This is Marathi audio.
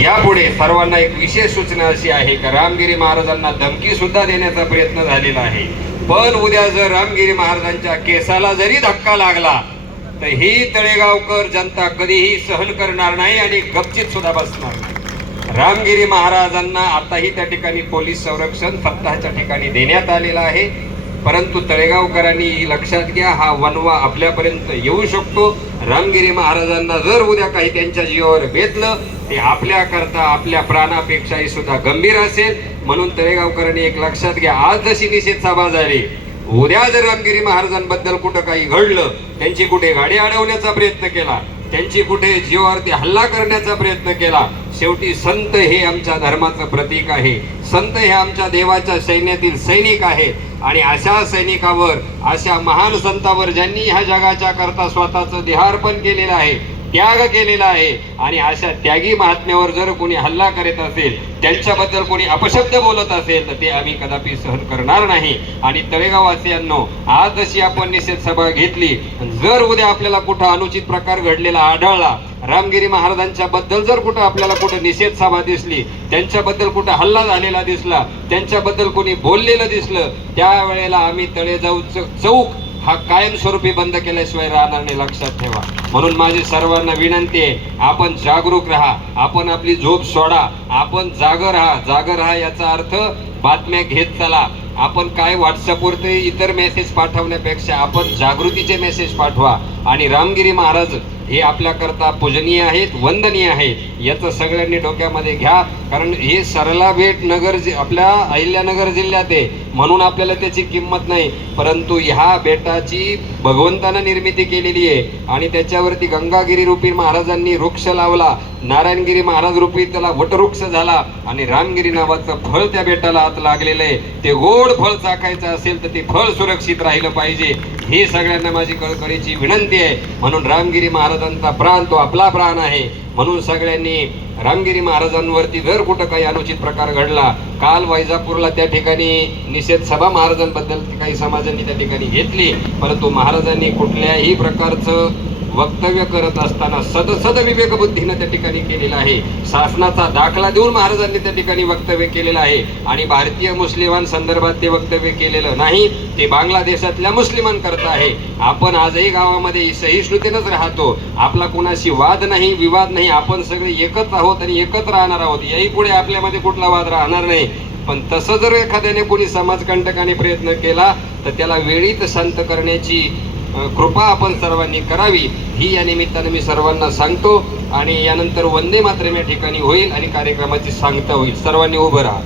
यापुढे सर्वांना एक विशेष सूचना अशी आहे का रामगिरी महाराजांना धमकी सुद्धा देण्याचा प्रयत्न झालेला आहे. पण उद्या जर रामगिरी महाराजांच्या केसाला जरी धक्का लागला तर ही तळेगावकर जनता कधीही सहन करणार नाही आणि गपचित सुद्धा बसणार नाही. रामगिरी महाराजांना आताही त्या ठिकाणी पोलीस संरक्षण स्वतःच्या ठिकाणी देण्यात आलेलं आहे. परंतु तळेगावकरांनी लक्षात घ्या हा वनवा आपल्यापर्यंत येऊ शकतो. रामगिरी महाराजांना जर उद्या काही त्यांच्या जीवावर बेतलं ते आपल्या करता आपल्या प्राणापेक्षाही सुद्धा गंभीर असेल. म्हणून तळेगावकरांनी एक लक्षात घ्या आज जशी निषेध सभा झाली उद्या जर रामगिरी महाराजांबद्दल कुठं काही घडलं त्यांची कुठे गाडी अडवण्याचा प्रयत्न केला त्यांची कुठे जीवावरती हल्ला करण्याचा प्रयत्न केला शेवटी संत हे आमच्या धर्माचं प्रतीक आहे. संत हे आमच्या देवाच्या सैन्यातील सैनिक आहे. आणि अशा सैनिकावर अशा महान संतावर ज्यांनी ह्या जगाच्या करता स्वतःचं देहार्पण केलेलं आहे त्याग केलेला आहे. आणि अशा त्यागी महात्म्यावर जर कोणी हल्ला करीत असेल त्यांच्याबद्दल कोणी अपशब्द बोलत असेल तर ते आम्ही कदापि सहन करणार नाही. आणि तळेगाववासियांनो आज जशी आपण निषेध सभा घेतली जर उद्या आपल्याला कुठं अनुचित प्रकार घडलेला आढळला रामगिरी महाराजांच्या बद्दल जर कुठं आपल्याला कुठं निषेध सभा दिसली त्यांच्याबद्दल कुठं हल्ला झालेला दिसला त्यांच्याबद्दल कोणी बोललेलं दिसलं त्यावेळेला आम्ही तळेजाऊ च- चौक हा कायमस्वरूपी बंद केल्याशिवाय राहणार नाही लक्षात ठेवा. म्हणून माझी सर्वांना विनंती आहे आपण जागरूक राहा आपण आपली झोप सोडा आपण जाग राहा. जाग राहा याचा अर्थ बातम्या घेत चला. आपण काय व्हॉट्सअपवरती इतर मेसेज पाठवण्यापेक्षा आपण जागृतीचे मेसेज पाठवा. आणि रामगिरी महाराज हे आपल्याकरता पूजनीय आहेत वंदनीय आहेत. याचं सगळ्यांनी डोक्यामध्ये घ्या. कारण हे सरला भेट नगर जि आपल्या अहिल्यानगर जिल्ह्यात आहे. म्हणून आपल्याला त्याची किंमत नाही. परंतु ह्या बेटाची भगवंतानं निर्मिती केलेली आहे. आणि त्याच्यावरती गंगागिरी रूपी महाराजांनी वृक्ष लावला. नारायणगिरी महाराज रूपी त्याला वटवृक्ष झाला. आणि रामगिरी नावाचं फळ त्या बेटाला हात लागलेलं आहे. ते गोड फळ चाखायचं असेल तर ते फळ सुरक्षित राहिलं पाहिजे. ही सगळ्यांना माझी कळकळीची विनंती आहे. म्हणून रामगिरी महाराजांचा प्राण तो आपला प्राण आहे. म्हणून सगळ्यांनी रामगिरी महाराजांवरती जर कुठं काही अनुचित प्रकार घडला काल वैजापूरला त्या ठिकाणी निषेध सभा महाराजांबद्दल काही समाजांनी त्या ठिकाणी घेतली परंतु महाराजांनी कुठल्याही प्रकारचं वक्तव्य करत असताना सदसद विवेकबुद्धीनं विवेक बुद्धीनं त्या ठिकाणी केलेलं आहे. शासनाचा दाखला देऊन महाराजांनी त्या ठिकाणी वक्तव्य केलेलं आहे. आणि भारतीय मुस्लिमांसंदर्भात ते वक्तव्य केलेलं नाही. ते बांगलादेशातल्या मुस्लिमांकरता आहे. आपण आजही गावामध्ये सहिष्णुतेनंच राहतो. आपला कुणाशी वाद नाही विवाद नाही. आपण सगळे एकच आहोत आणि एकच राहणार आहोत. याही पुढे आपल्यामध्ये कुठला वाद राहणार नाही. पण तसं जर एखाद्याने कोणी समाजकंटकाने प्रयत्न केला तर त्याला वेळीत शांत करण्याची कृपा आपण सर्वांनी करावी. ही या निमित्ताने मी सर्वांना सांगतो आणि यानंतर वंदे मातरम या ठिकाणी होईल आणि कार्यक्रमाची सांगता होईल. सर्वांनी उभं राहा.